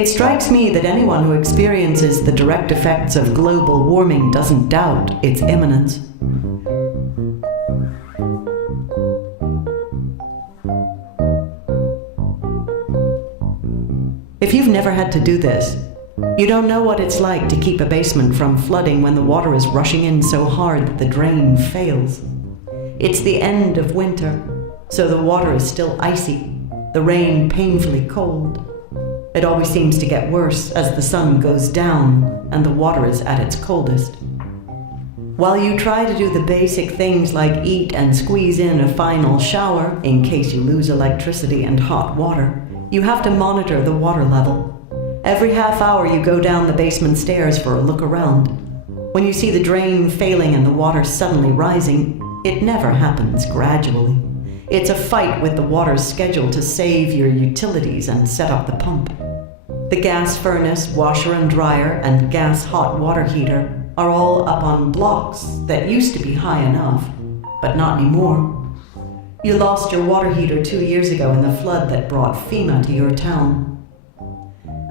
It strikes me that anyone who experiences the direct effects of global warming doesn't doubt its imminence. If you've never had to do this, you don't know what it's like to keep a basement from flooding when the water is rushing in so hard that the drain fails. It's the end of winter, so the water is still icy, the rain painfully cold. It always seems to get worse as the sun goes down and the water is at its coldest. While you try to do the basic things like eat and squeeze in a final shower in case you lose electricity and hot water, you have to monitor the water level. Every half hour you go down the basement stairs for a look around. When you see the drain failing and the water suddenly rising, it never happens gradually. It's a fight with the water's schedule to save your utilities and set up the pump. The gas furnace, washer and dryer, and gas hot water heater are all up on blocks that used to be high enough, but not anymore. You lost your water heater 2 years ago in the flood that brought FEMA to your town.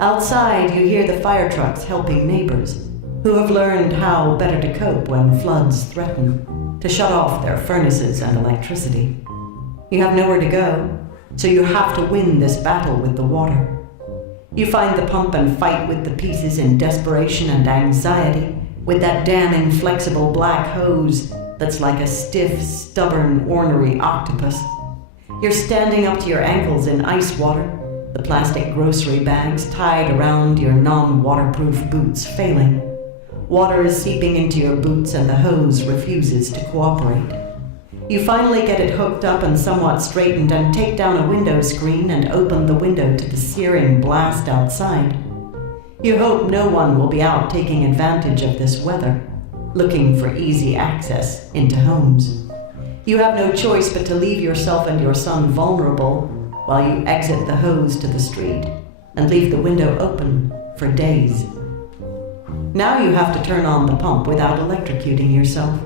Outside, you hear the fire trucks helping neighbors who have learned how better to cope when floods threaten, to shut off their furnaces and electricity. You have nowhere to go, so you have to win this battle with the water. You find the pump and fight with the pieces in desperation and anxiety, with that damn inflexible black hose that's like a stiff, stubborn, ornery octopus. You're standing up to your ankles in ice water, the plastic grocery bags tied around your non-waterproof boots failing. Water is seeping into your boots and the hose refuses to cooperate. You finally get it hooked up and somewhat straightened and take down a window screen and open the window to the searing blast outside. You hope no one will be out taking advantage of this weather, looking for easy access into homes. You have no choice but to leave yourself and your son vulnerable while you exit the hose to the street and leave the window open for days. Now you have to turn on the pump without electrocuting yourself.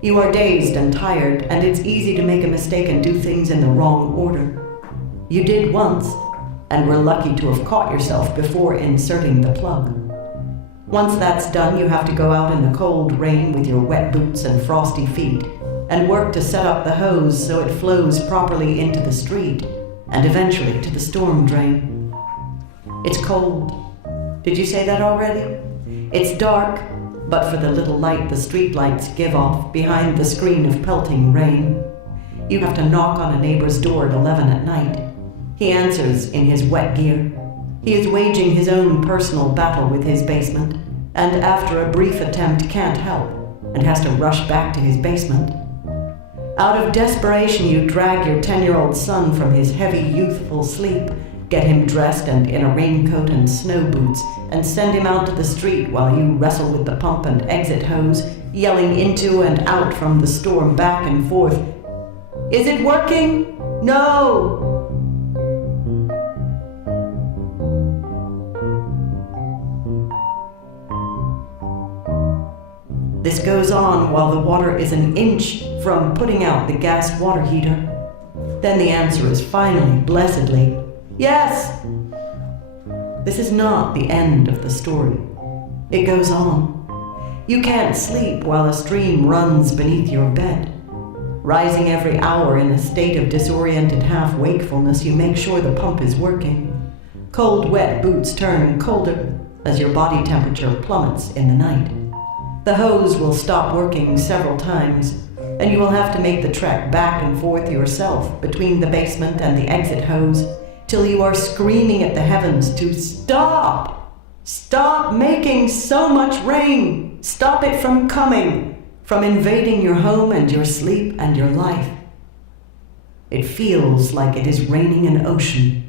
You are dazed and tired, and it's easy to make a mistake and do things in the wrong order. You did once, and were lucky to have caught yourself before inserting the plug. Once that's done, you have to go out in the cold rain with your wet boots and frosty feet, and work to set up the hose so it flows properly into the street, and eventually to the storm drain. It's cold. Did you say that already? It's dark, but for the little light the streetlights give off behind the screen of pelting rain. You have to knock on a neighbor's door at 11 at night. He answers in his wet gear. He is waging his own personal battle with his basement, and after a brief attempt can't help, and has to rush back to his basement. Out of desperation, you drag your 10-year-old son from his heavy, youthful sleep, get him dressed and in a raincoat and snow boots, and send him out to the street while you wrestle with the pump and exit hose, yelling into and out from the storm back and forth. Is it working? No! This goes on while the water is an inch from putting out the gas water heater. Then the answer is finally, blessedly, yes! This is not the end of the story. It goes on. You can't sleep while a stream runs beneath your bed. Rising every hour in a state of disoriented half-wakefulness, you make sure the pump is working. Cold, wet boots turn colder as your body temperature plummets in the night. The hose will stop working several times, and you will have to make the trek back and forth yourself between the basement and the exit hose till you are screaming at the heavens to stop! Stop making so much rain! Stop it from coming, from invading your home and your sleep and your life. It feels like it is raining an ocean.